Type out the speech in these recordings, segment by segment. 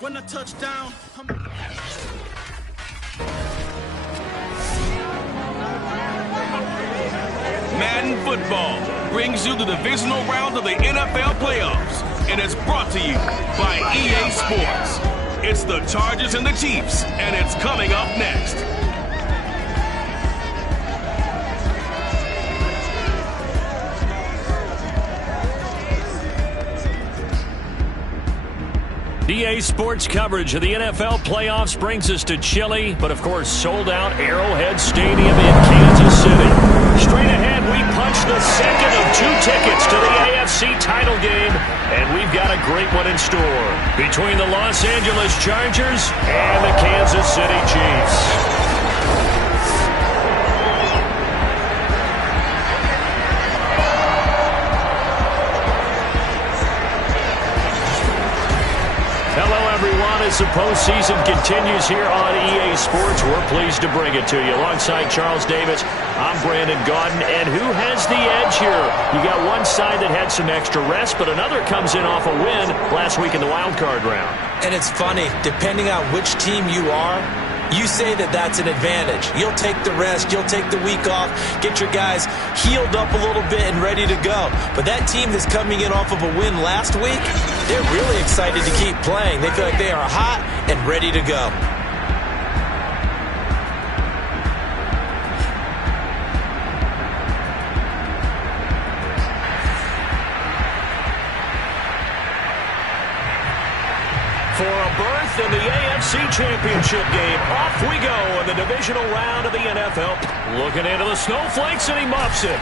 When I touch down, Madden Football brings you the divisional round of the NFL playoffs, and it's brought to you by EA Sports. It's the Chargers and the Chiefs, and it's coming up next. EA Sports coverage of the NFL playoffs brings us to Chile, but of course sold out Arrowhead Stadium in Kansas City. Straight ahead, we punch the second of 2 tickets to the AFC title game, and we've got a great one in store between the Los Angeles Chargers and the Kansas City Chiefs. As the postseason continues here on EA Sports, we're pleased to bring it to you. Alongside Charles Davis, I'm Brandon Gaudin. And who has the edge here? You got one side that had some extra rest, but another comes in off a win last week in the wild card round. And it's funny, depending on which team you are, you say that that's an advantage. You'll take the rest, you'll take the week off, get your guys healed up a little bit and ready to go. But that team that's coming in off of a win last week, they're really excited to keep playing. They feel like they are hot and ready to go. For a berth in the AFC Championship game, off we go in the divisional round of the NFL. Looking into the snowflakes, and he muffs it.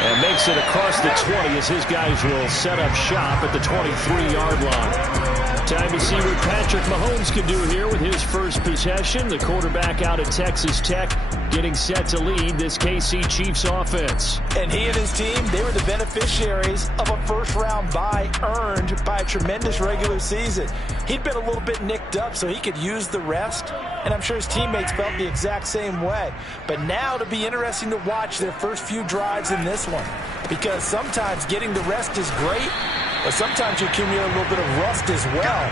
And makes it across the 20 as his guys will set up shop at the 23-yard line. Time to see what Patrick Mahomes can do here with his first possession. The quarterback out at Texas Tech getting set to lead this KC Chiefs offense. And he and his team, they were the beneficiaries of a first-round bye earned by a tremendous regular season. He'd been a little bit nicked up, so he could use the rest. And I'm sure his teammates felt the exact same way. But now it'll be interesting to watch their first few drives in this one. Because sometimes getting the rest is great, but sometimes you accumulate a little bit of rust as well.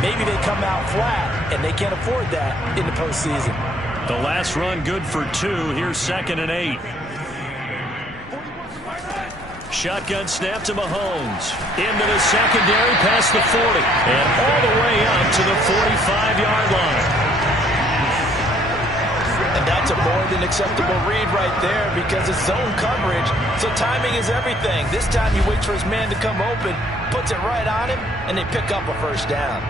Maybe they come out flat, and they can't afford that in the postseason. The last run good for 2. Here's 2nd and 8. Shotgun snap to Mahomes. Into the secondary, past the 40. And all the way up to the 45-yard line. And that's a more than acceptable read right there because it's zone coverage, so timing is everything. This time he waits for his man to come open, puts it right on him, and they pick up a first down.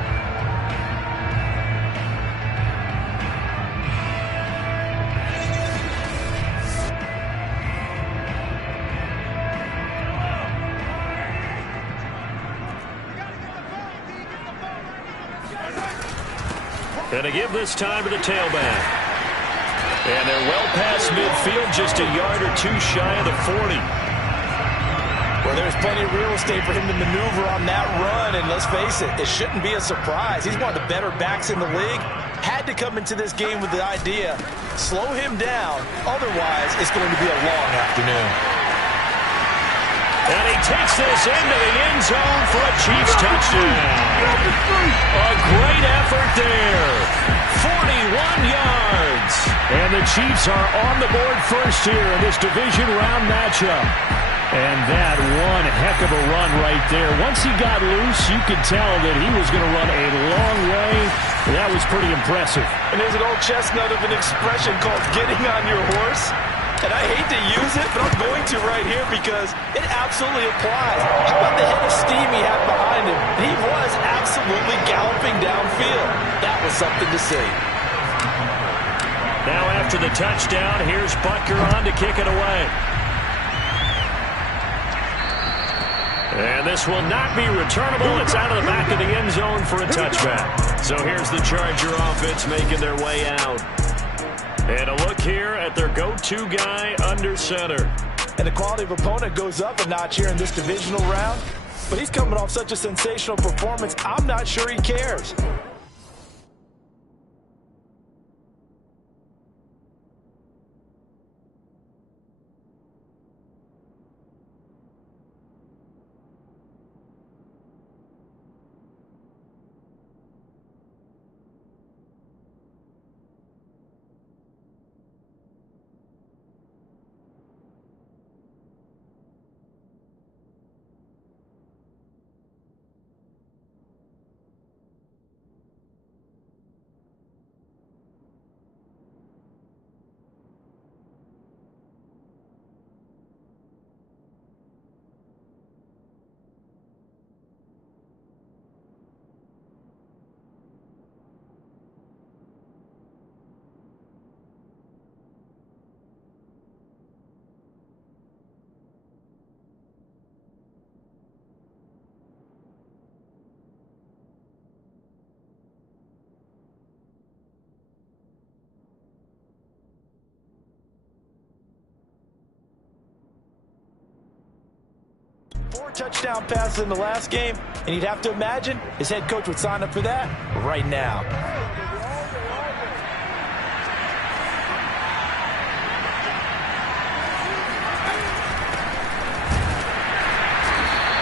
And to give this time to the tailback. And they're well past midfield, just a yard or 2 shy of the 40. Well, there's plenty of real estate for him to maneuver on that run, and let's face it, it shouldn't be a surprise. He's one of the better backs in the league. Had to come into this game with the idea, slow him down, otherwise it's going to be a long afternoon. And he takes this into the end zone for a Chiefs touchdown. A great effort there. 41 yards. And the Chiefs are on the board first here in this division round matchup. And that one heck of a run right there. Once he got loose, you could tell that he was going to run a long way. That was pretty impressive. And there's an old chestnut of an expression called getting on your horse. And I hate to use it, but I'm going to right here because it absolutely applies. How about the head of steam he had behind him? He was absolutely galloping downfield. That was something to see. Now after the touchdown, here's Butker on to kick it away. And this will not be returnable. It's out of the back of the end zone for a touchback. So here's the Charger offense making their way out. And a look here at their go-to guy under center. And the quality of opponent goes up a notch here in this divisional round. But he's coming off such a sensational performance, I'm not sure he cares. touchdown passes in the last game, and you'd have to imagine his head coach would sign up for that right now.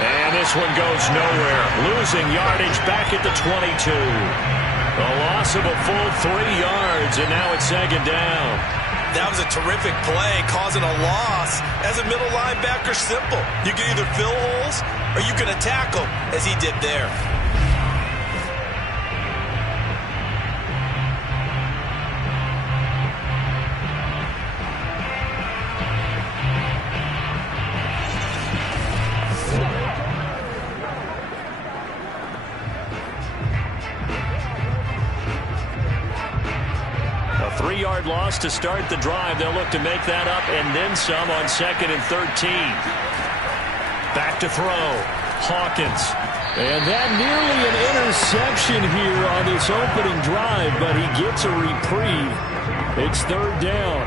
And this one goes nowhere. Losing yardage back at the 22. A loss of a full 3 yards, and now it's second down. That was a terrific play, causing a loss. As a middle linebacker, simple. You can either fill holes or you can attack them, as he did there. A 3-yard loss to start the drive. They'll look to make that up and then some on 2nd and 13. Back to throw. Hawkins. And that nearly an interception here on this opening drive, but he gets a reprieve. It's 3rd down.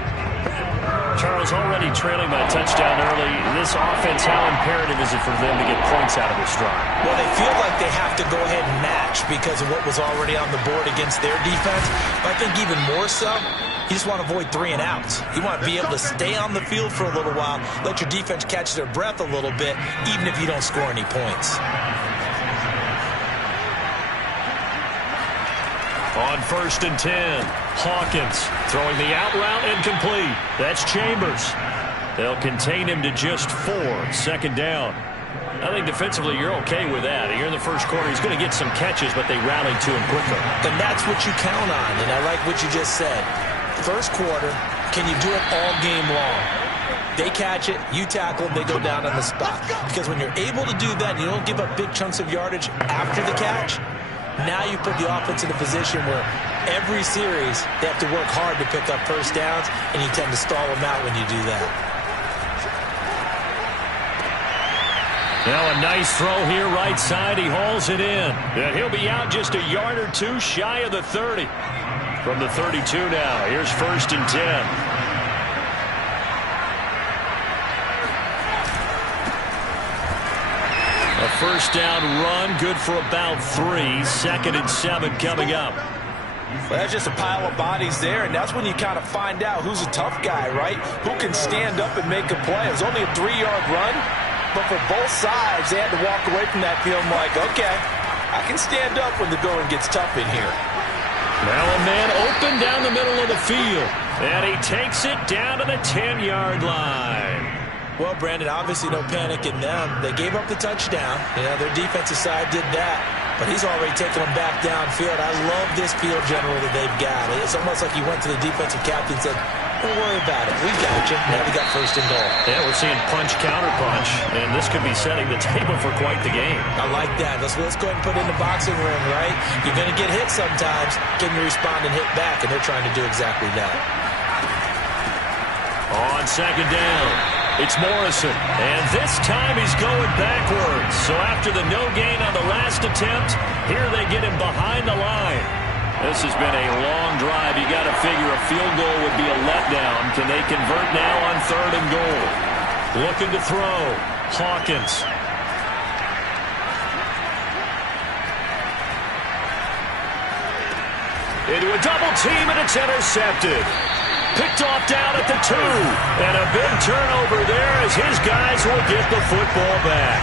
Charles, already trailing by a touchdown early. This offense, how imperative is it for them to get points out of this drive? Well, they feel like they have to go ahead and match because of what was already on the board against their defense. But I think even more so, you just want to avoid 3 and outs. You want to be able to stay on the field for a little while, let your defense catch their breath a little bit, even if you don't score any points. On 1st and 10, Hawkins throwing the out route incomplete. That's Chambers. They'll contain him to just 4. 2nd down. I think defensively you're okay with that. Here in the first quarter, he's going to get some catches, but they rallied to him quicker. And that's what you count on, and I like what you just said. First quarter, can you do it all game long? They catch it, you tackle them, they go down on the spot. Because when you're able to do that, you don't give up big chunks of yardage after the catch. Now you put the offense in a position where every series they have to work hard to pick up first downs, and you tend to stall them out when you do that. Now a nice throw here right side. He hauls it in. And he'll be out just a yard or 2 shy of the 30. From the 32 now. Here's 1st and 10. A first down run, good for about 3. 2nd and 7 coming up. Well, that's just a pile of bodies there, and that's when you kind of find out who's a tough guy, right? Who can stand up and make a play. It was only a 3-yard run, but for both sides, they had to walk away from that feeling like, okay, I can stand up when the going gets tough in here. Now a man open down the middle of the field, and he takes it down to the 10-yard line. Well, Brandon, obviously no panic in them. They gave up the touchdown. You know, their defensive side did that. But he's already taken them back downfield. I love this field general that they've got. It's almost like he went to the defensive captain and said, don't worry about it. We got you. Now we got 1st and goal. Yeah, we're seeing punch, counter punch. And this could be setting the table for quite the game. I like that. Let's go ahead and put it in the boxing ring, right? You're going to get hit sometimes. Can you respond and hit back? And they're trying to do exactly that. On 2nd down. It's Morrison, and this time he's going backwards. So after the no gain on the last attempt, here they get him behind the line. This has been a long drive. You got to figure a field goal would be a letdown. Can they convert now on 3rd and goal? Looking to throw. Hawkins. Into a double team, and it's intercepted. Picked off down at the 2. And a big turnover there as his guys will get the football back.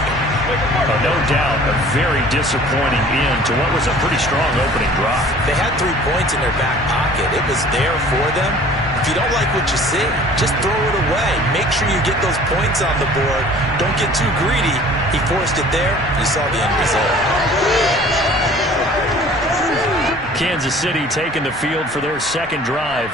No doubt a very disappointing end to what was a pretty strong opening drive. They had 3 points in their back pocket. It was there for them. If you don't like what you see, just throw it away. Make sure you get those points on the board. Don't get too greedy. He forced it there. You saw the end result. Kansas City taking the field for their 2nd drive.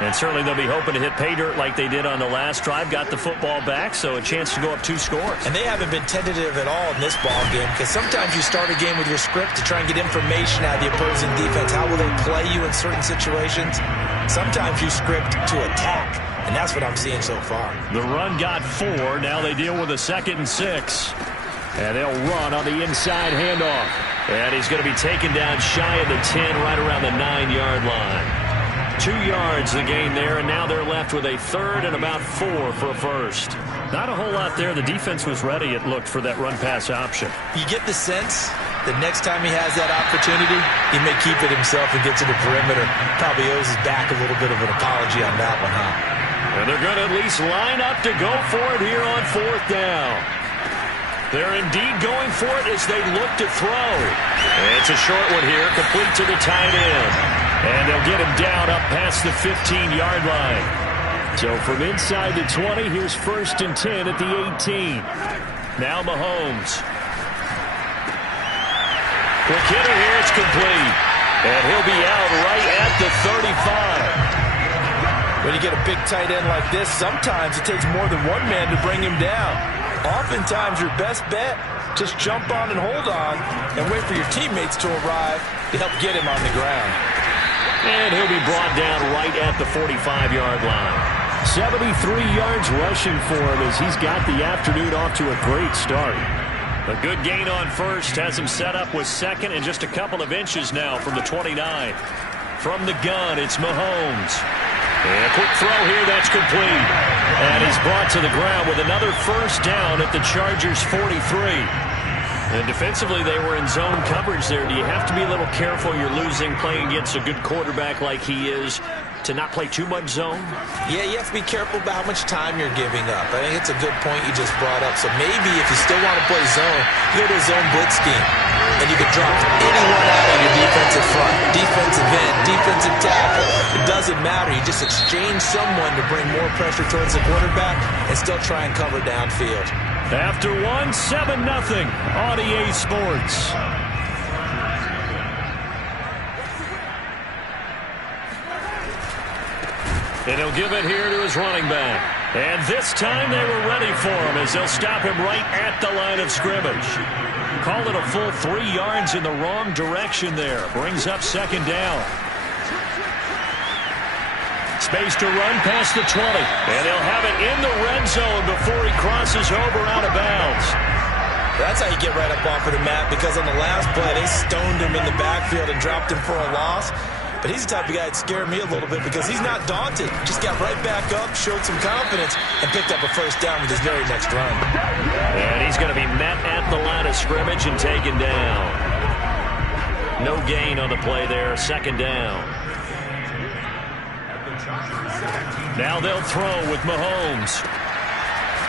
And certainly they'll be hoping to hit pay dirt like they did on the last drive. Got the football back, so a chance to go up 2 scores. And they haven't been tentative at all in this ball game, because sometimes you start a game with your script to try and get information out of the opposing defense. How will they play you in certain situations? Sometimes you script to attack, and that's what I'm seeing so far. The run got 4. Now they deal with a 2nd and 6. And they'll run on the inside handoff. And he's going to be taken down shy of the 10, right around the 9-yard line. 2 yards the gain there, and now they're left with a 3rd and about 4 for a first. Not a whole lot there. The defense was ready, it looked, for that run-pass option. You get the sense that next time he has that opportunity, he may keep it himself and get to the perimeter. Probably owes his back a little bit of an apology on that one, huh? And they're going to at least line up to go for it here on 4th down. They're indeed going for it as they look to throw. And it's a short one here, complete to the tight end. And they'll get him down up past the 15-yard line. So from inside the 20, here's 1st and 10 at the 18. Now Mahomes. Quick hitter here, it's complete. And he'll be out right at the 35. When you get a big tight end like this, sometimes it takes more than one man to bring him down. Oftentimes your best bet, just jump on and hold on and wait for your teammates to arrive to help get him on the ground. And he'll be brought down right at the 45-yard line. 73 yards rushing for him as he's got the afternoon off to a great start. A good gain on 1st has him set up with 2nd and just a couple of inches now from the 29. From the gun, it's Mahomes. And a quick throw here, that's complete. And he's brought to the ground with another 1st down at the Chargers' 43. And defensively, they were in zone coverage there. Do you have to be a little careful? You're losing, playing against a good quarterback like he is, to not play too much zone? Yeah, you have to be careful about how much time you're giving up. I think it's a good point you just brought up. So maybe if you still want to play zone, you go to a zone blitz scheme. And you can drop anyone out of your defensive front, defensive end, defensive tackle. It doesn't matter. You just exchange someone to bring more pressure towards the quarterback and still try and cover downfield. After 1, 7-0 on EA Sports. And he'll give it here to his running back. And this time they were ready for him as they'll stop him right at the line of scrimmage. Call it a full 3 yards in the wrong direction there. Brings up 2nd down. Space to run past the 20. And he'll have it in the red zone before he crosses over out of bounds. That's how you get right up off of the mat, because on the last play they stoned him in the backfield and dropped him for a loss. But he's the type of guy that scared me a little bit because he's not daunted. Just got right back up, showed some confidence, and picked up a 1st down with his very next run. And he's going to be met at the line of scrimmage and taken down. No gain on the play there, 2nd down. Now they'll throw with Mahomes.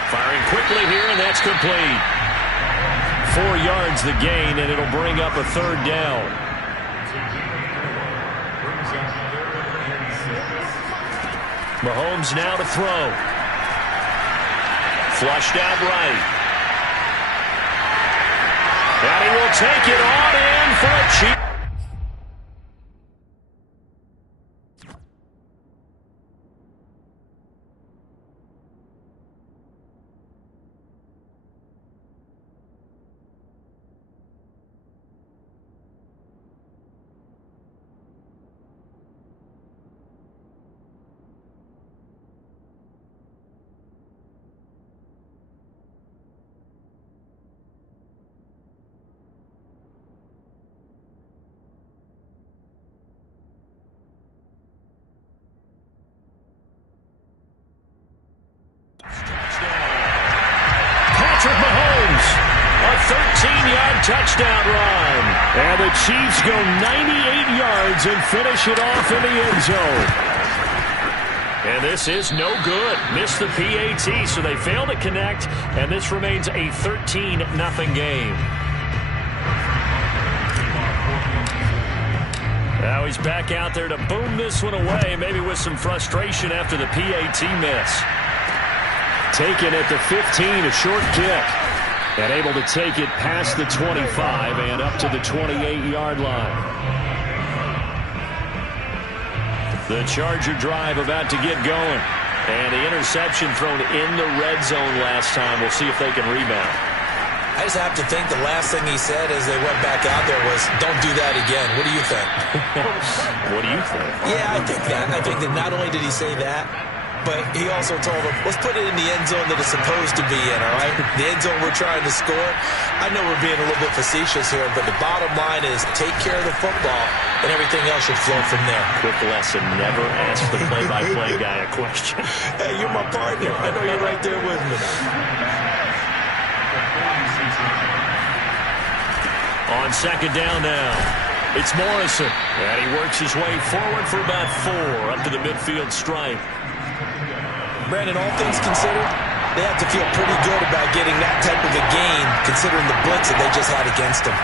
Firing quickly here, and that's complete. 4 yards the gain, and it'll bring up a 3rd down. Mahomes now to throw. Flushed out right. And he will take it on in for a cheap. Patrick Mahomes, a 13-yard touchdown run. And the Chiefs go 98 yards and finish it off in the end zone. And this is no good. Missed the PAT, so they fail to connect, and this remains a 13-0 game. Now he's back out there to boom this one away, maybe with some frustration after the PAT miss. Taken at the 15, a short kick. And able to take it past the 25 and up to the 28-yard line. The Charger drive about to get going. And the interception thrown in the red zone last time. We'll see if they can rebound. I just have to think the last thing he said as they went back out there was, don't do that again. What do you think? What do you think? Yeah, I think that. I think that not only did he say that, but he also told him, let's put it in the end zone that it's supposed to be in, all right? The end zone we're trying to score. I know we're being a little bit facetious here, but the bottom line is take care of the football, and everything else should flow from there. Quick lesson, never ask the play-by-play guy a question. Hey, you're my partner. I know you're right there with me. On second down now, it's Morrison. And he works his way forward for about 4 up to the midfield stripe. Brandon, all things considered, they have to feel pretty good about getting that type of a gain considering the blitz that they just had against them.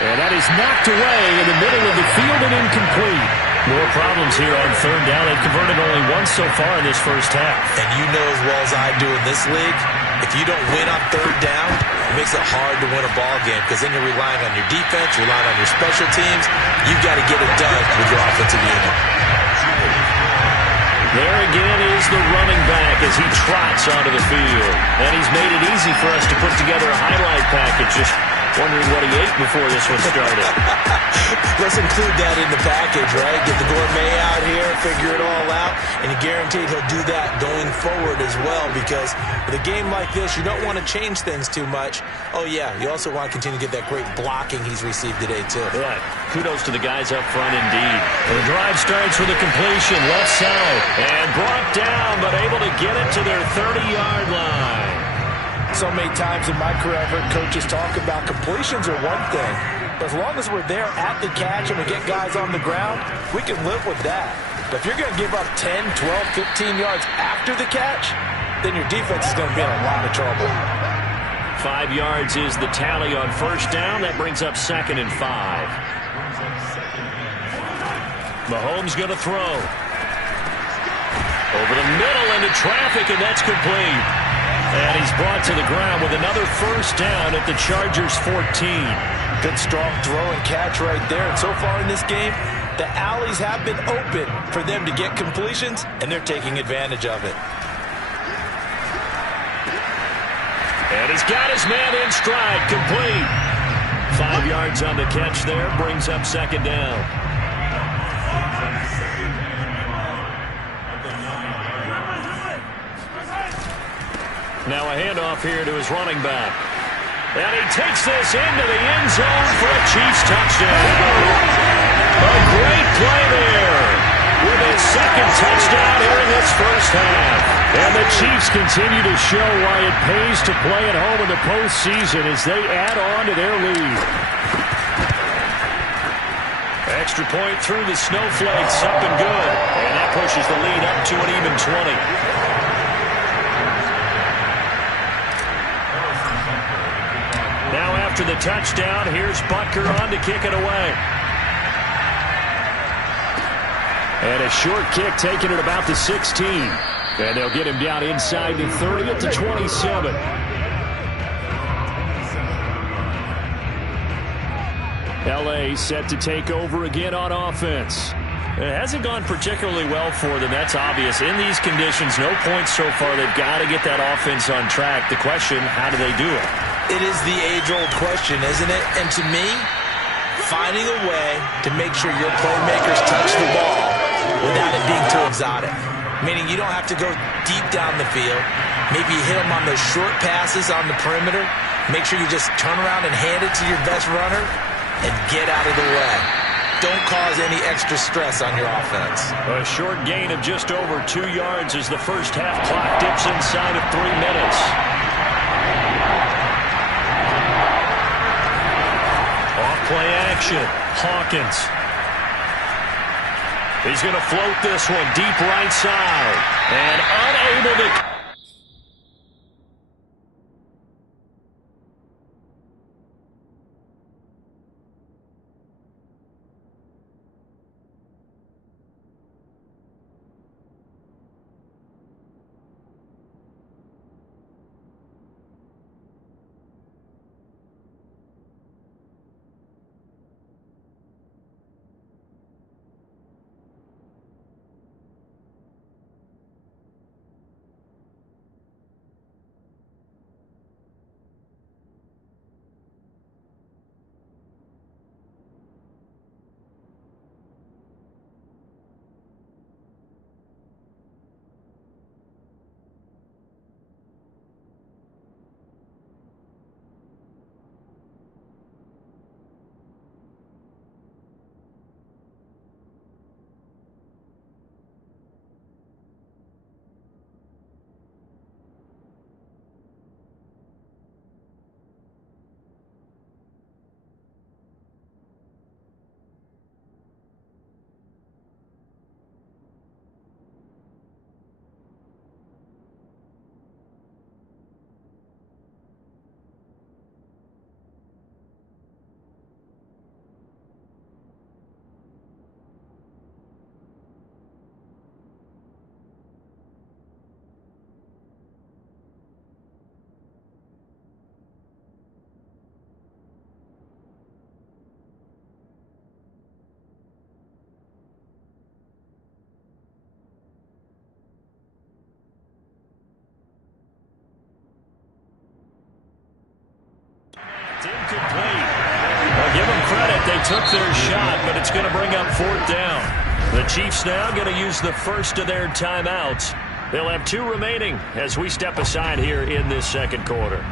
And that is knocked away in the middle of the field and incomplete. More problems here on third down. They've converted only once so far in this first half. And you know as well as I do in this league, if you don't win on third down, it makes it hard to win a ball game because then you're relying on your defense, you're relying on your special teams. You've got to get it done with your offensive unit. There again is the running back as he trots onto the field. And he's made it easy for us to put together a highlight package. Just wondering what he ate before this one started. Let's include that in the package, right? Get the gourmet out here, figure it all out, and you're guaranteed he'll do that going forward as well because with a game like this, you don't want to change things too much. Oh, yeah, you also want to continue to get that great blocking he's received today, too. Yeah, kudos to the guys up front indeed. And the drive starts with a completion left side. And brought down, but able to get it to their 30-yard line. So many times in my career, I've heard coaches talk about completions are one thing. But as long as we're there at the catch and we get guys on the ground, we can live with that. But if you're going to give up 10, 12, 15 yards after the catch, then your defense is going to be in a lot of trouble. 5 yards is the tally on first down. That brings up 2nd and 5. Mahomes going to throw. Over the middle into traffic, and that's complete. And he's brought to the ground with another first down at the Chargers' 14. Good strong throw and catch right there. And so far in this game, the alleys have been open for them to get completions, and they're taking advantage of it. And he's got his man in stride, complete. 5 yards on the catch there, brings up 2nd down. Now a handoff here to his running back. And he takes this into the end zone for a Chiefs touchdown. A great play there with his 2nd touchdown here in this first half. And the Chiefs continue to show why it pays to play at home in the postseason as they add on to their lead. Extra point through the snowflakes, up and good. And that pushes the lead up to an even 20. Now after the touchdown, here's Butker on to kick it away. And a short kick taken at about the 16. And they'll get him down inside the 30 at the 27. L.A. set to take over again on offense. It hasn't gone particularly well for them. That's obvious. In these conditions, no points so far. They've got to get that offense on track. The question, how do they do it? It is the age-old question, isn't it? And to me, finding a way to make sure your playmakers touch the ball without it being too exotic. Meaning you don't have to go deep down the field. Maybe you hit them on those short passes on the perimeter. Make sure you just turn around and hand it to your best runner and get out of the way. Don't cause any extra stress on your offense. A short gain of just over 2 yards as the first half clock dips inside of 3 minutes. Off-play action. Hawkins. He's going to float this one deep right side. And unable to... incomplete. Well, give them credit. They took their shot, but it's going to bring up 4th down. The Chiefs now going to use the first of their timeouts. They'll have 2 remaining as we step aside here in this second quarter.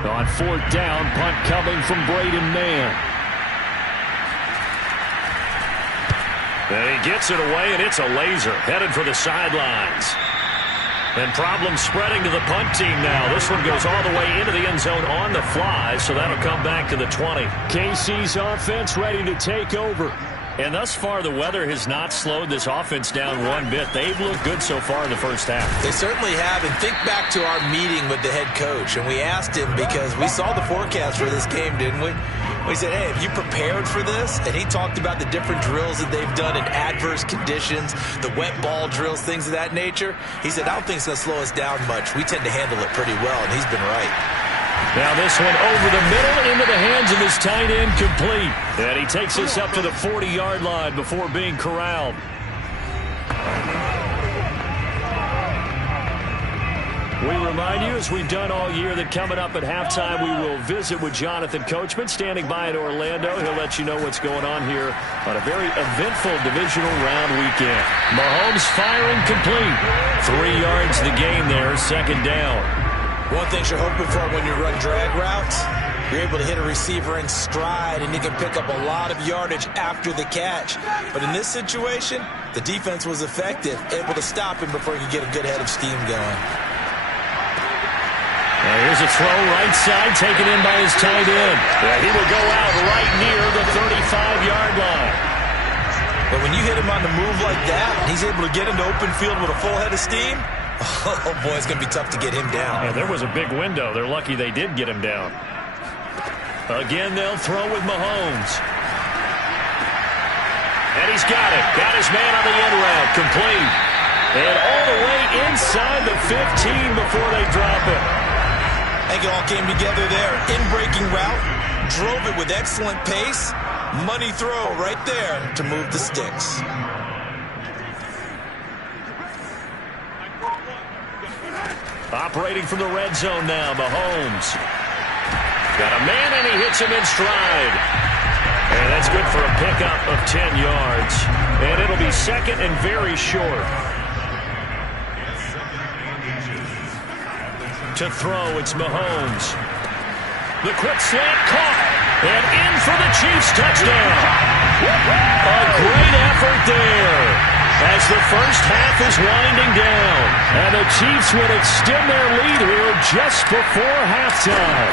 On 4th down, punt coming from Braden Mann. And he gets it away, and it's a laser headed for the sidelines. And problems spreading to the punt team now. This one goes all the way into the end zone on the fly, so that'll come back to the 20. KC's offense ready to take over. And thus far, the weather has not slowed this offense down one bit. They've looked good so far in the first half. They certainly have. And think back to our meeting with the head coach. And we asked him, because we saw the forecast for this game, didn't we? We said, hey, have you prepared for this? And he talked about the different drills that they've done in adverse conditions, the wet ball drills, things of that nature. He said, I don't think it's going to slow us down much. We tend to handle it pretty well, and he's been right. Now this one over the middle into the hands of his tight end, complete. And he takes us up to the 40-yard line before being corralled. We remind you, as we've done all year, that coming up at halftime, we will visit with Jonathan Coachman, standing by in Orlando. He'll let you know what's going on here on a very eventful divisional round weekend. Mahomes firing complete. 3 yards the game there, 2nd down. One thing you're hoping for when you run drag routes, you're able to hit a receiver in stride, and you can pick up a lot of yardage after the catch. But in this situation, the defense was effective, able to stop him before he could get a good head of steam going. Now here's a throw right side, taken in by his tight end. Yeah, he will go out right near the 35-yard line. But when you hit him on the move like that, and he's able to get into open field with a full head of steam, oh, boy, it's going to be tough to get him down. Yeah, there was a big window. They're lucky they did get him down. Again, they'll throw with Mahomes. And he's got it. Got his man on the end route. Complete. And all the way inside the 15 before they drop it. I think it all came together there. In-breaking route. Drove it with excellent pace. Money throw right there to move the sticks. Operating from the red zone now, Mahomes. Got a man, and he hits him in stride. And that's good for a pickup of 10 yards. And it'll be 2nd and very short. To throw, it's Mahomes. The quick slant caught. And in for the Chiefs touchdown. A great effort there, as the first half is winding down. And the Chiefs would extend their lead here just before halftime.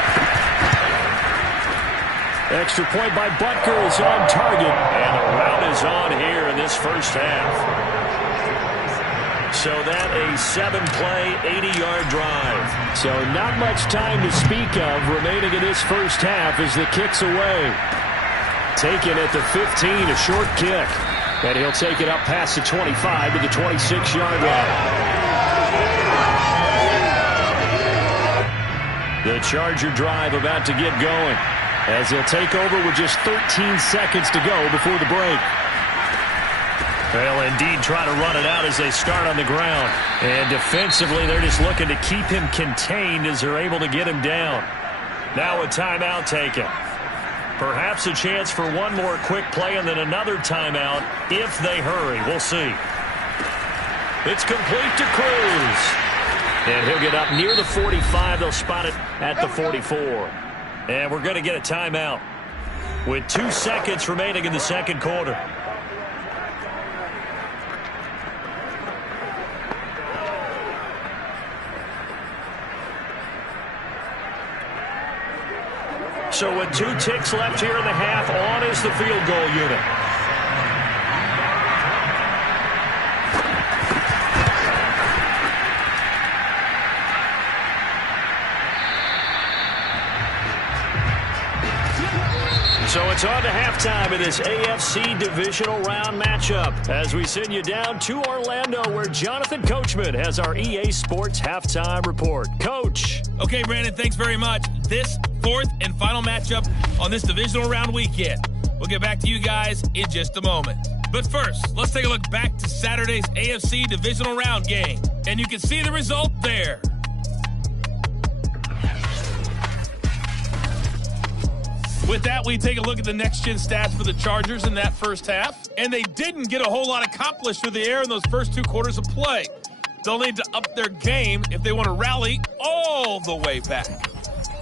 Extra point by Butker is on target. And the rout is on here in this first half. So that a 7-play, 80-yard drive. So not much time to speak of remaining in this first half as the kick's away. Taken at the 15, a short kick. And he'll take it up past the 25 to the 26-yard line. The Charger drive about to get going. as they'll take over with just 13 seconds to go before the break. They'll indeed try to run it out as they start on the ground. And defensively, they're just looking to keep him contained as they're able to get him down. Now a timeout taken. Perhaps a chance for one more quick play and then another timeout if they hurry. We'll see. It's complete to Cruz. And he'll get up near the 45. They'll spot it at the 44. And we're going to get a timeout with 2 seconds remaining in the second quarter. So with 2 ticks left here in the half, on is the field goal unit. So it's on to halftime in this AFC divisional round matchup as we send you down to Orlando where Jonathan Coachman has our EA Sports halftime report. Coach. Okay, Brandon, thanks very much. This 4th and final matchup on this divisional round weekend. We'll get back to you guys in just a moment. But first, let's take a look back to Saturday's AFC divisional round game. And you can see the result there. With that, we take a look at the next-gen stats for the Chargers in that first half. And they didn't get a whole lot accomplished through the air in those first 2 quarters of play. They'll need to up their game if they want to rally all the way back.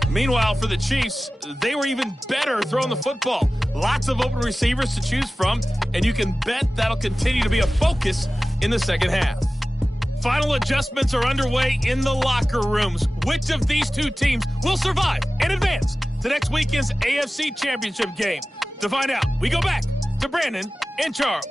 Meanwhile, for the Chiefs, they were even better throwing the football. Lots of open receivers to choose from, and you can bet that'll continue to be a focus in the second half. Final adjustments are underway in the locker rooms. Which of these 2 teams will survive and advance to next weekend's AFC Championship game? To find out, we go back to Brandon and Charles.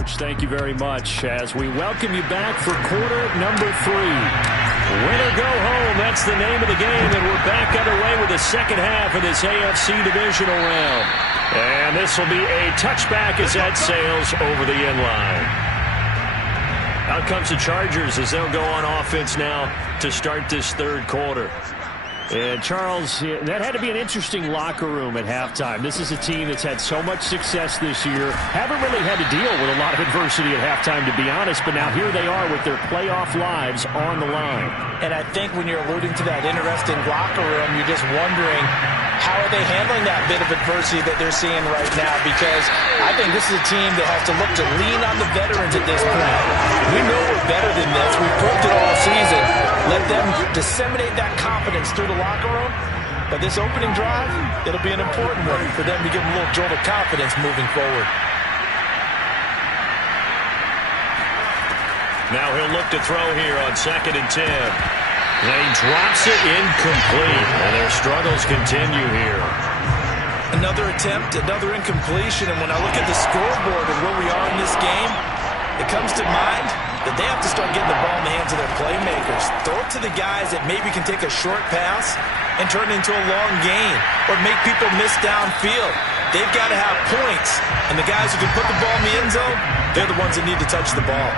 Coach. Thank you very much as we welcome you back for quarter number 3. Win or go home, that's the name of the game, and we're back underway with the second half of this AFC divisional round. And this will be a touchback as that sails over the end line. Out comes the Chargers as they'll go on offense now to start this third quarter. And, Charles, that had to be an interesting locker room at halftime. This is a team that's had so much success this year. Haven't really had to deal with a lot of adversity at halftime, to be honest. But now here they are with their playoff lives on the line. And I think when you're alluding to that interesting locker room, you're just wondering how are they handling that bit of adversity that they're seeing right now? Because I think this is a team that has to look to lean on the veterans at this point. We know we're better than this. We've proved it all season. Let them disseminate that confidence through the locker room. But this opening drive, it'll be an important one for them to give them a little jolt of confidence moving forward. Now he'll look to throw here on 2nd and 10. And he drops it incomplete. And their struggles continue here. Another attempt, another incompletion. And when I look at the scoreboard and where we are in this game, it comes to mind that they have to start getting the ball in the hands of their playmakers. Throw it to the guys that maybe can take a short pass and turn it into a long gain or make people miss downfield. They've got to have points. And the guys who can put the ball in the end zone, they're the ones that need to touch the ball.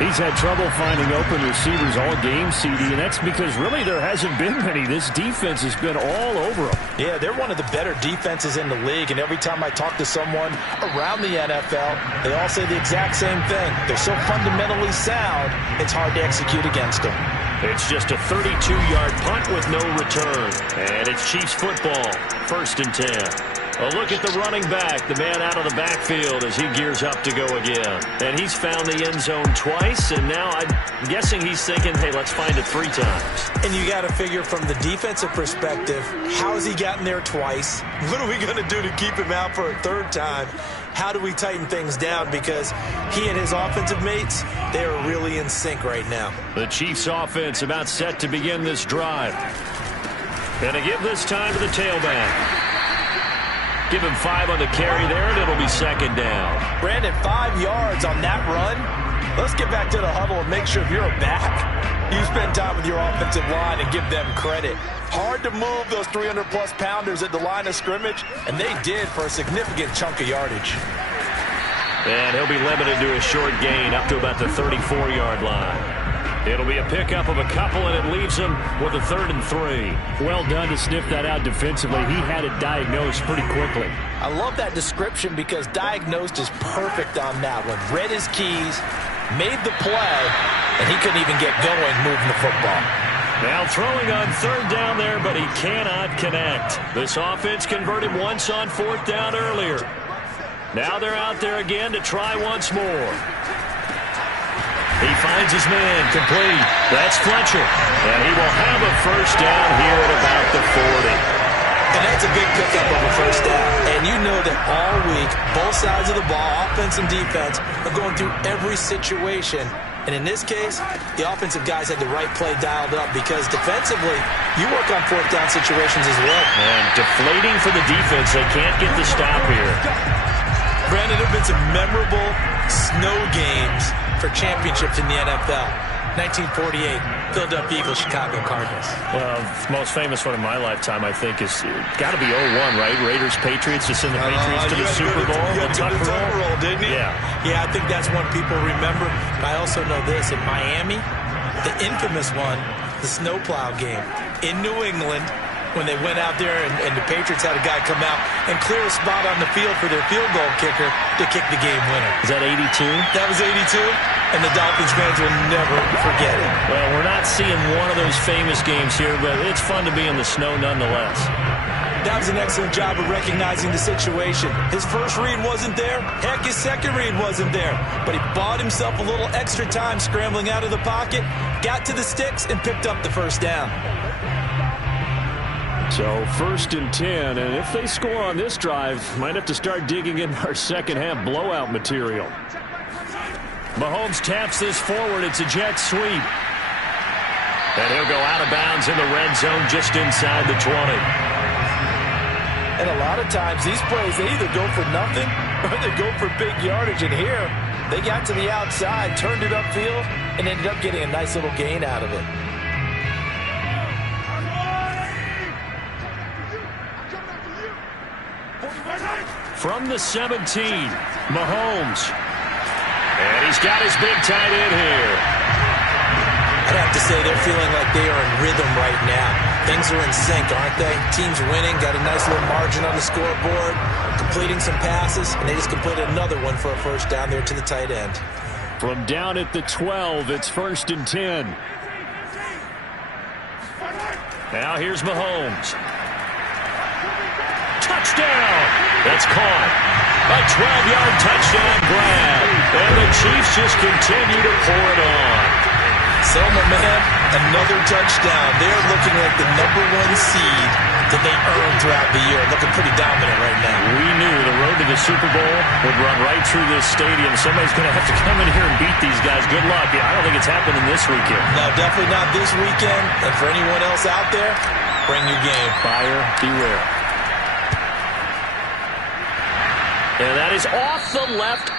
He's had trouble finding open receivers all game, CD, and that's because really there hasn't been many. This defense has been all over them. Yeah, they're one of the better defenses in the league, and every time I talk to someone around the NFL, they all say the exact same thing. They're so fundamentally sound, it's hard to execute against them. It's just a 32-yard punt with no return, and it's Chiefs football, 1st and 10. A look at the running back, the man out of the backfield as he gears up to go again. And he's found the end zone twice, and now I'm guessing he's thinking, hey, let's find it 3 times. And you got to figure from the defensive perspective, how has he gotten there twice? What are we going to do to keep him out for a 3rd time? How do we tighten things down? Because he and his offensive mates, they are really in sync right now. The Chiefs offense about set to begin this drive. And to give this time to the tailback. Give him 5 on the carry there, and it'll be 2nd down. Brandon, 5 yards on that run. Let's get back to the huddle and make sure if you're a back, you spend time with your offensive line and give them credit. Hard to move those 300-plus pounders at the line of scrimmage, and they did for a significant chunk of yardage. And he'll be limited to a short gain up to about the 34-yard line. It'll be a pickup of a couple, and it leaves him with a 3rd and 3. Well done to sniff that out defensively. He had it diagnosed pretty quickly. I love that description because diagnosed is perfect on that one. Read his keys, made the play, and he couldn't even get going moving the football. Now throwing on 3rd down there, but he cannot connect. This offense converted once on 4th down earlier. Now they're out there again to try once more. He finds his man complete. That's Fletcher. And he will have a 1st down here at about the 40. And that's a big pickup of a 1st down. And you know that all week, both sides of the ball, offense and defense, are going through every situation. And in this case, the offensive guys had the right play dialed up because defensively, you work on 4th down situations as well. And deflating for the defense. They can't get the stop here. Brandon, there have been some memorable snow games for championships in the NFL. 1948, Philadelphia Eagles, Chicago Cardinals. Well, the most famous one in my lifetime, I think, is got to be 01, right? Raiders, Patriots, to send the Patriots to the Super Bowl. You had to go to the Tucker Roll, didn't you? Yeah, I think that's one people remember. But I also know this. In Miami, the infamous one, the snowplow game in New England, when they went out there and the Patriots had a guy come out and clear a spot on the field for their field goal kicker to kick the game winner. Is that 82? That was 82, and the Dolphins fans will never forget it. Well, we're not seeing one of those famous games here, but it's fun to be in the snow nonetheless. That was an excellent job of recognizing the situation. His first read wasn't there. Heck, his second read wasn't there. But he bought himself a little extra time scrambling out of the pocket, got to the sticks, and picked up the 1st down. So 1st and 10, and if they score on this drive, might have to start digging in our second half blowout material. Mahomes taps this forward. It's a jet sweep. And he'll go out of bounds in the red zone just inside the 20. And a lot of times these plays, they either go for nothing or they go for big yardage. And here, They got to the outside, turned it upfield, and ended up getting a nice little gain out of it. From the 17, Mahomes. And he's got his big tight end here. I'd have to say they're feeling like they are in rhythm right now. Things are in sync, aren't they? Team's winning, got a nice little margin on the scoreboard, completing some passes, and they just completed another one for a first down there to the tight end. From down at the 12, it's 1st and 10. Now here's Mahomes. Touchdown! That's caught. A 12-yard touchdown grab. And the Chiefs just continue to pour it on. Selma, man, another touchdown. They're looking like the #1 seed that they earned throughout the year. Looking pretty dominant right now. We knew the road to the Super Bowl would run right through this stadium. Somebody's going to have to come in here and beat these guys. Good luck. I don't think it's happening this weekend. No, definitely not this weekend. And for anyone else out there, bring your game. Buyer beware. And that is off the left.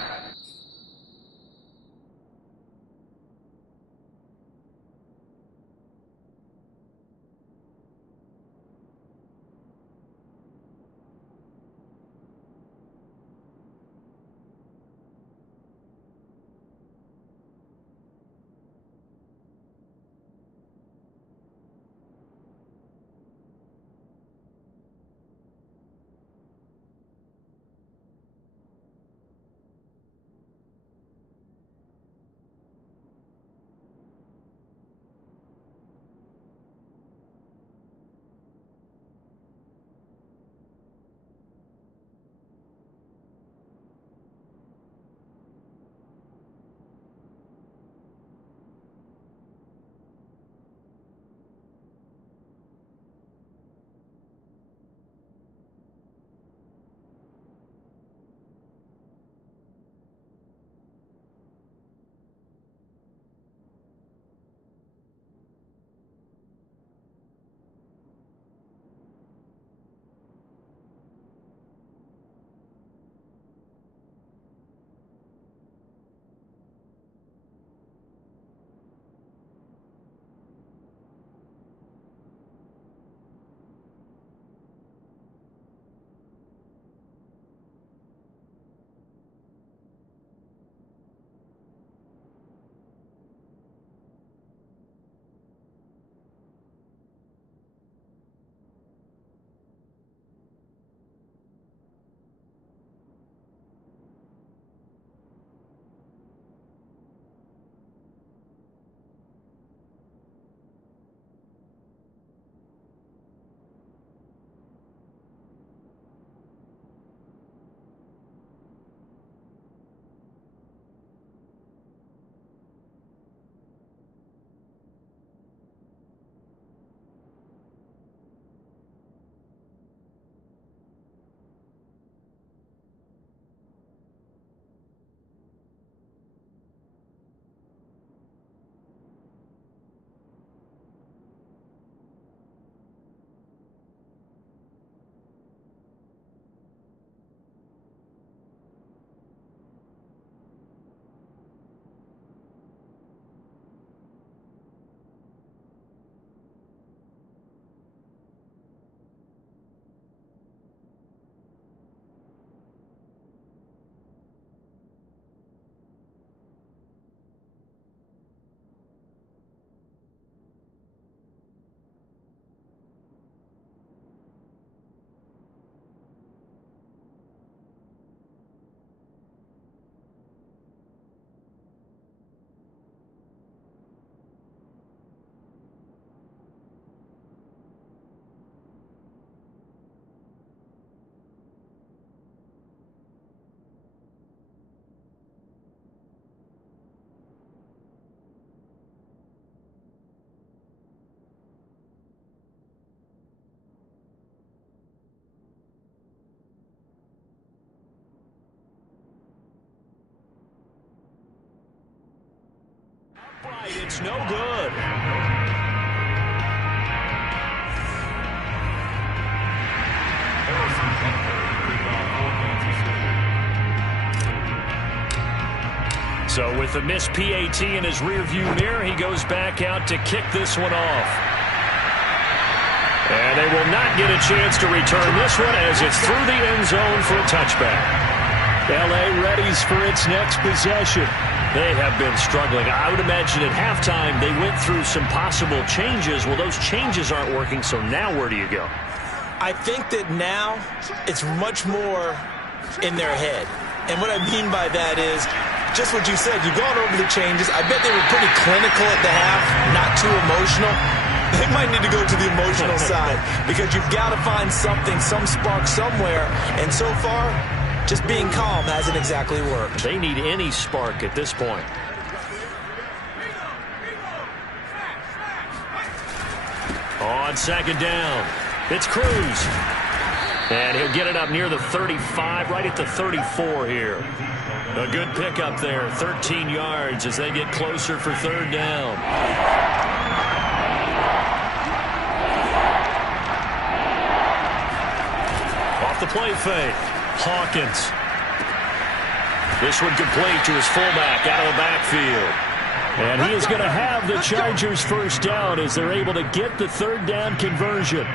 It's no good. So with the missed PAT in his rearview mirror, he goes back out to kick this one off. And they will not get a chance to return this one as it's through the end zone for a touchback. L.A. readies for its next possession. They have been struggling. I would imagine at halftime they went through some possible changes. Well, those changes aren't working, so now where do you go? I think that now it's much more in their head. And what I mean by that is just what you said. You've gone over the changes. I bet they were pretty clinical at the half, not too emotional. They might need to go to the emotional side because you've got to find something, some spark somewhere. And so far, just being calm hasn't exactly worked. They need any spark at this point. On second down, it's Cruz. And he'll get it up near the 35, right at the 34 here. A good pickup there, 13 yards as they get closer for third down. Off the play fake, Hawkins. This one complete to his fullback out of the backfield. And he is going to have the Chargers first down as they're able to get the third down conversion.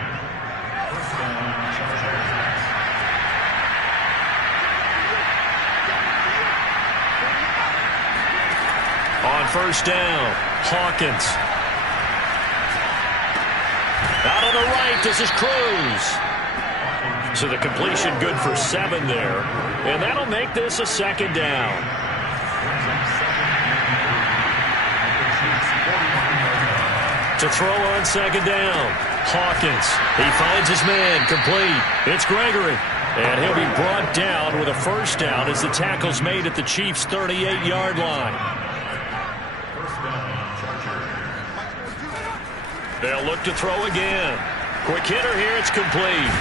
On first down, Hawkins. Out on the right, this is Cruz. So the completion good for 7 there. And that'll make this a second down. To throw on second down, Hawkins. He finds his man, complete. It's Gregory. And he'll be brought down with a first down as the tackle's made at the Chiefs' 38-yard line. They'll look to throw again. Quick hitter here, it's complete.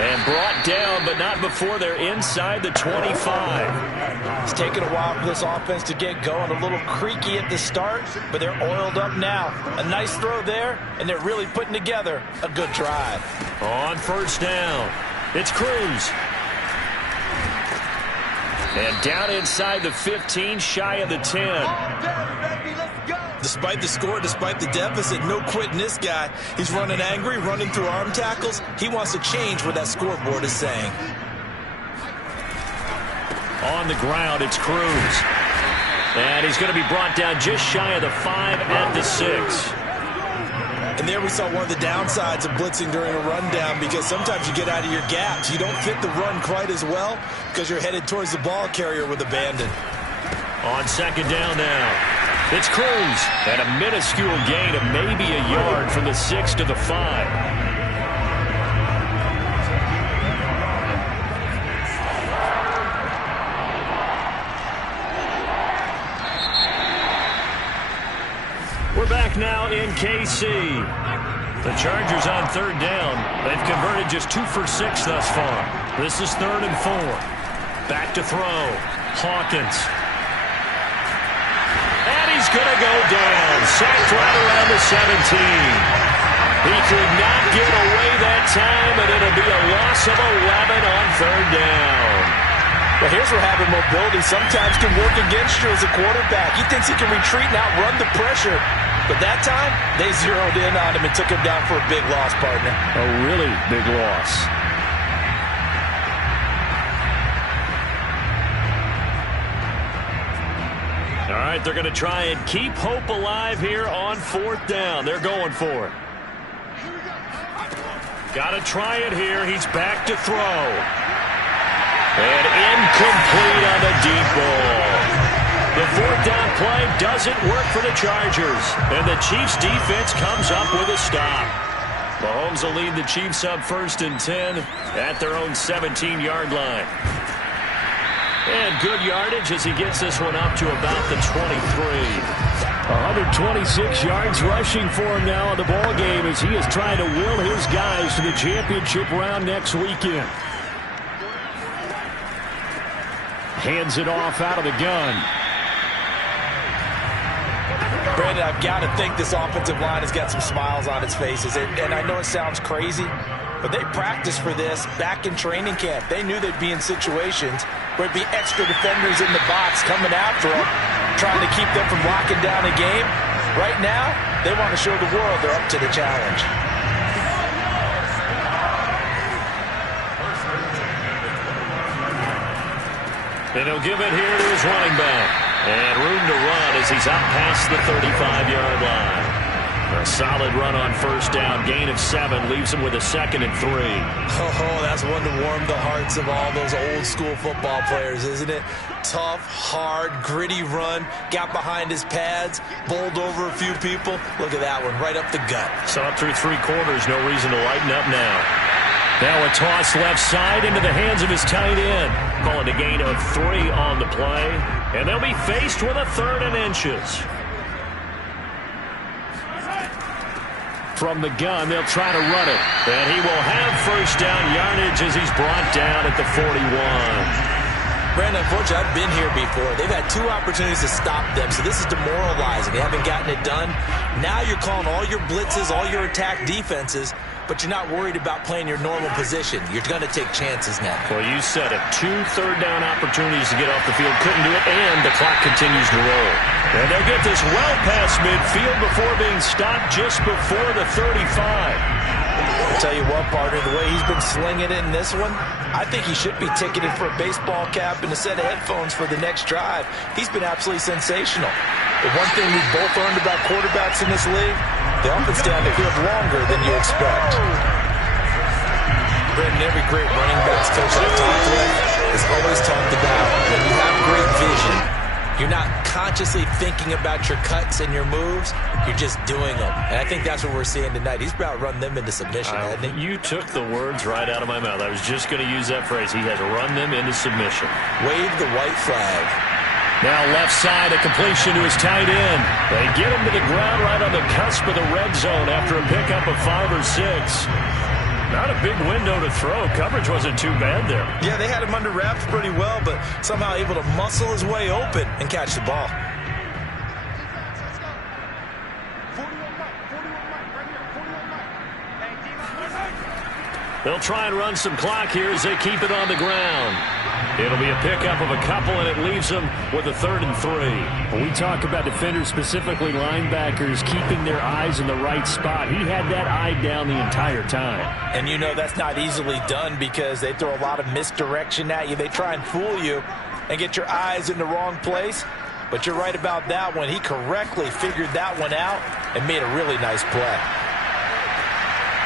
And brought down, but not before they're inside the 25. It's taken a while for this offense to get going. A little creaky at the start, but they're oiled up now. A nice throw there, and they're really putting together a good drive. On first down, it's Cruz. And down inside the 15, shy of the 10. Despite the score, despite the deficit, no quitting this guy. He's running angry, running through arm tackles. He wants to change what that scoreboard is saying. On the ground, it's Cruz. And he's going to be brought down just shy of the 5 at the 6. And there we saw one of the downsides of blitzing during a rundown because sometimes you get out of your gaps. You don't fit the run quite as well because you're headed towards the ball carrier with abandon. On second down now. It's Cruz, and a minuscule gain of maybe a yard from the 6 to the 5. We're back now in KC. The Chargers on third down. They've converted just 2 for 6 thus far. This is 3rd and 4. Back to throw. Hawkins. He's going to go down. Sacked right around the 17. He could not get away that time, and it'll be a loss of 11 on third down. Well, here's where having mobility sometimes can work against you as a quarterback. He thinks he can retreat and outrun the pressure. But that time, they zeroed in on him and took him down for a big loss, partner. A really big loss. All right, they're going to try and keep hope alive here on 4th down. They're going for it. Got to try it here. He's back to throw. And incomplete on the deep ball. The 4th down play doesn't work for the Chargers. And the Chiefs defense comes up with a stop. Mahomes will lead the Chiefs up 1st and 10 at their own 17-yard line. And good yardage as he gets this one up to about the 23. 126 yards rushing for him now in the ball game as he is trying to will his guys to the championship round next weekend. Hands it off out of the gun. Brandon, I've got to think this offensive line has got some smiles on its faces. And I know it sounds crazy, but they practiced for this back in training camp. They knew they'd be in situations where it'd be extra defenders in the box coming after them. trying to keep them from locking down a game. Right now, they want to show the world they're up to the challenge. And he'll give it here to his running back. And room to run as he's out past the 35-yard line. A solid run on first down. Gain of 7 leaves him with a 2nd and 3. Oh, that's one to warm the hearts of all those old-school football players, isn't it? Tough, hard, gritty run. Got behind his pads, bowled over a few people. Look at that one, right up the gut. So up through 3 quarters, no reason to lighten up now. Now a toss left side into the hands of his tight end. Calling a gain of 3 on the play. And they'll be faced with a 3rd and inches. From the gun, they'll try to run it. And he will have first down yardage as he's brought down at the 41. Brandon, unfortunately, I've been here before. They've had 2 opportunities to stop them, so this is demoralizing. They haven't gotten it done. Now you're calling all your blitzes, all your attack defenses, but you're not worried about playing your normal position. You're going to take chances now. Well, you said it. 2 third-down opportunities to get off the field. Couldn't do it, and the clock continues to roll. And they'll get this well past midfield before being stopped just before the 35. I'll tell you what, partner, the way he's been slinging it in this one, I think he should be ticketed for a baseball cap and a set of headphones for the next drive. He's been absolutely sensational. The one thing we've both learned about quarterbacks in this league, they often stay on the field longer than you expect. Brendan, every great running backs coach I've talked with has always talked about when you have great vision, you're not consciously thinking about your cuts and your moves. You're just doing them. And I think that's what we're seeing tonight. He's about to run them into submission, hasn't he? You took the words right out of my mouth. I was just going to use that phrase. He has run them into submission. Wave the white flag. Now left side, a completion to his tight end. They get him to the ground right on the cusp of the red zone after a pickup of 5 or 6. Not a big window to throw. Coverage wasn't too bad there. Yeah, they had him under wraps pretty well, but somehow able to muscle his way open and catch the ball. They'll try and run some clock here as they keep it on the ground. It'll be a pickup of a couple, and it leaves them with a 3rd and 3. When we talk about defenders, specifically linebackers, keeping their eyes in the right spot. He had that eye down the entire time. And you know that's not easily done because they throw a lot of misdirection at you. They try and fool you and get your eyes in the wrong place. But you're right about that one. He correctly figured that one out and made a really nice play.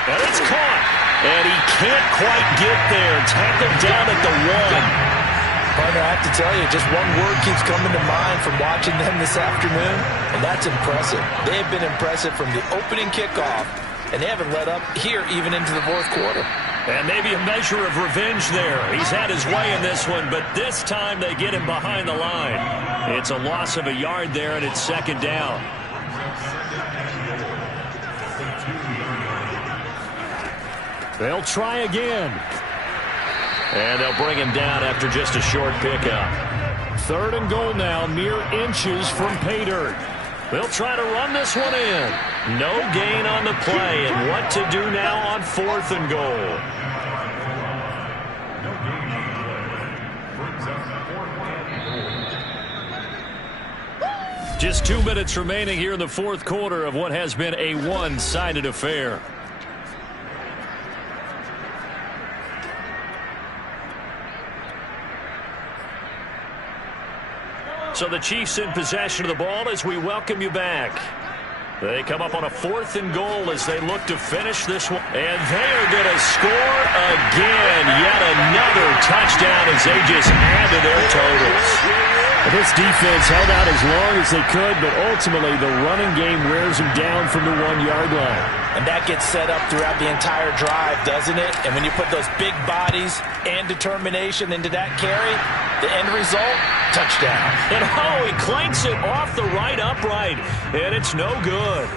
And it's caught. And he can't quite get there. Tackled down at the 1. Partner, I have to tell you, just one word keeps coming to mind from watching them this afternoon, and that's impressive. They have been impressive from the opening kickoff, and they haven't let up here even into the 4th quarter. And maybe a measure of revenge there. He's had his way in this one, but this time they get him behind the line. It's a loss of a yard there, and it's 2nd down. They'll try again. And they'll bring him down after just a short pickup. 3rd and goal now, mere inches from pay dirt. They'll try to run this one in. No gain on the play, and what to do now on 4th and goal. Just 2 minutes remaining here in the 4th quarter of what has been a one-sided affair. So the Chiefs in possession of the ball as we welcome you back. They come up on a 4th and goal as they look to finish this one. And they are going to score again. Yet another touchdown as they just add to their totals. This defense held out as long as they could, but ultimately the running game wears them down from the 1-yard line. And that gets set up throughout the entire drive, doesn't it? And when you put those big bodies and determination into that carry, the end result, touchdown. And he clanks it off the right upright, and it's no good.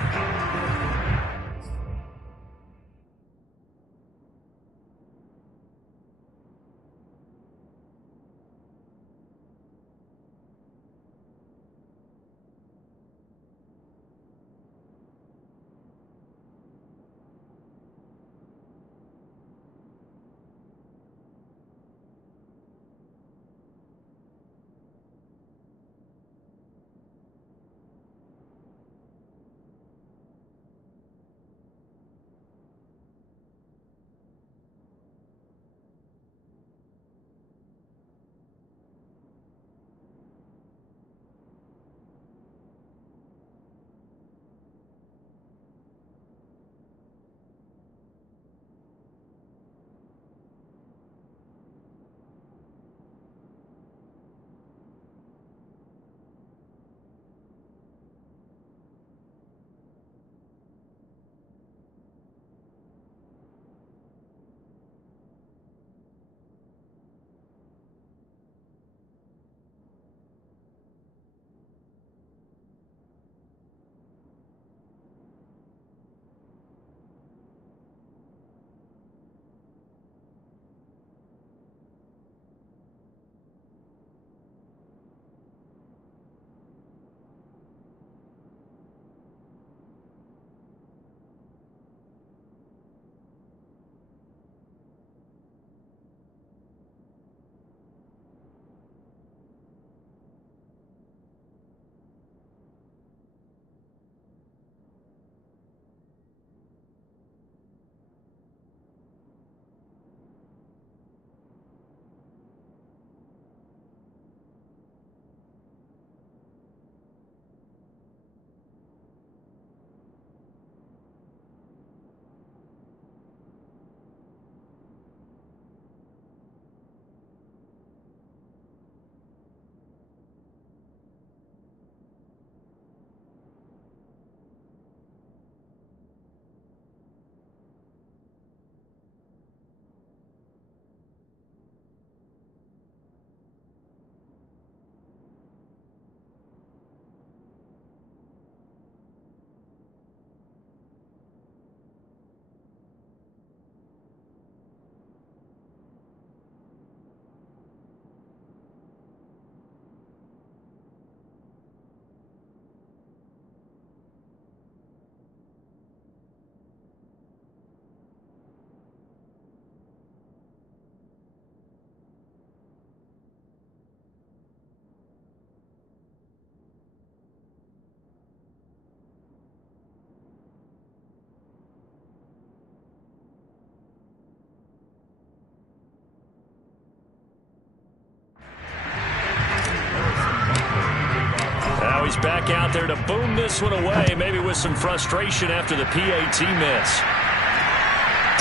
he's back out there to boom this one away, maybe with some frustration after the PAT miss.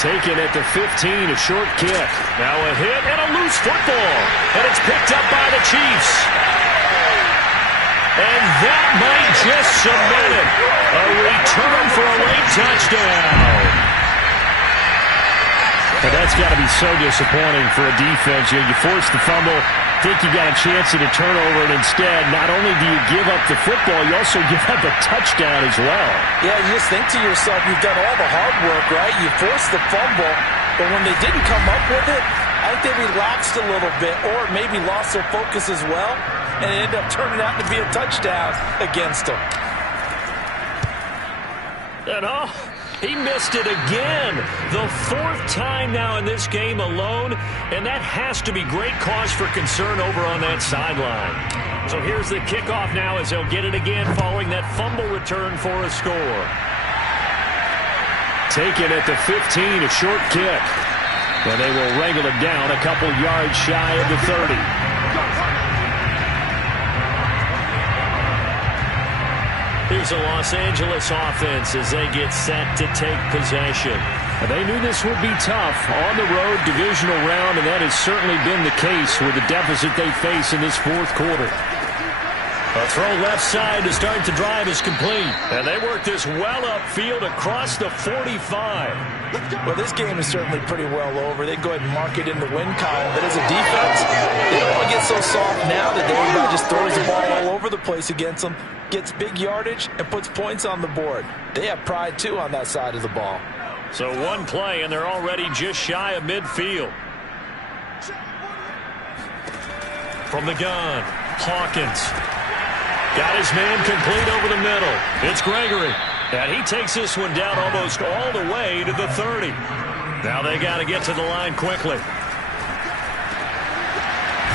Taken at the 15, a short kick. Now a hit and a loose football. And it's picked up by the Chiefs. And that might just cement it. A return for a late touchdown. But that's got to be so disappointing for a defense. You force the fumble, think you got a chance at a turnover, and instead, not only do you give up the football, you also give up a touchdown as well. Yeah, you just think to yourself, you've done all the hard work, right? You forced the fumble, but when they didn't come up with it, I think they relaxed a little bit or maybe lost their focus as well, and it ended up turning out to be a touchdown against them. And he missed it again. The 4th time now in this game alone, and that has to be great cause for concern over on that sideline. So here's the kickoff now as they'll get it again following that fumble return for a score. Taken at the 15, a short kick. And they will wrangle it down a couple yards shy of the 30. Here's the Los Angeles offense as they get set to take possession. They knew this would be tough on the road, divisional round, and that has certainly been the case with the deficit they face in this 4th quarter. A throw left side to start the drive is complete. And they work this well upfield across the 45. Well, this game is certainly pretty well over. They go ahead and mark it in the win column. But as a defense, they don't want to get so soft now that everybody just throws the ball all over the place against them, gets big yardage, and puts points on the board. They have pride, too, on that side of the ball. So one play, and they're already just shy of midfield. From the gun, Hawkins. Got his man complete over the middle. It's Gregory. And he takes this one down almost all the way to the 30. Now they got to get to the line quickly.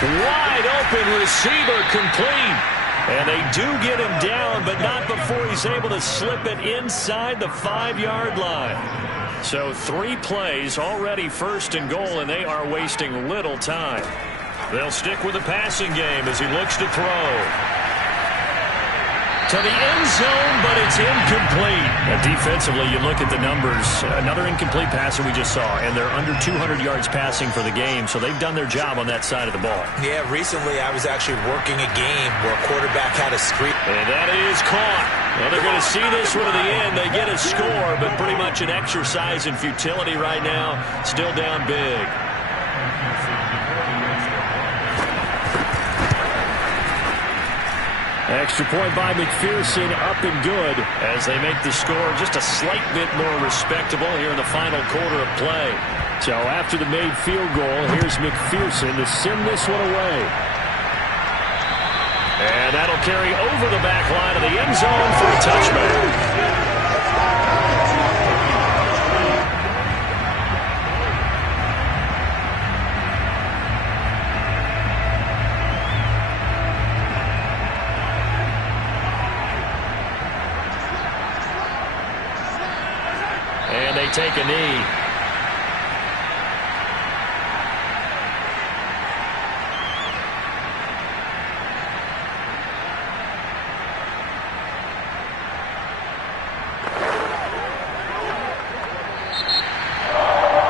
Wide open receiver complete. And they do get him down, but not before he's able to slip it inside the 5-yard line. So 3 plays, already 1st and goal, and they are wasting little time. They'll stick with the passing game as he looks to throw. To the end zone, but it's incomplete. And defensively, you look at the numbers. Another incomplete pass that we just saw, and they're under 200 yards passing for the game, so they've done their job on that side of the ball. Yeah, recently I was actually working a game where a quarterback had a screen. And that is caught. Well, they're going to see this one to the end. They get a score, but pretty much an exercise in futility right now. Still down big. Extra point by McPherson, up and good. As they make the score just a slight bit more respectable here in the final quarter of play. So after the made field goal, here's McPherson to send this one away. And that'll carry over the back line of the end zone for a touchback. And they take a knee.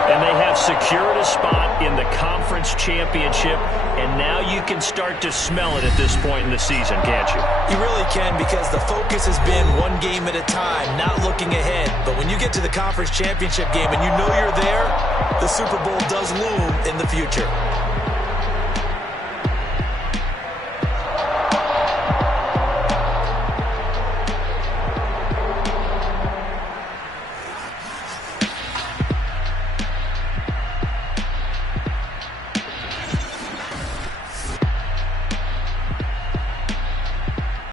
And they have secured a spot in the conference championship, and now you can start to smell it at this point in the season, can't you? You really can, because the focus has been one game at a time, not looking ahead. But when you get to the conference championship game and you know you're there, the Super Bowl does loom in the future.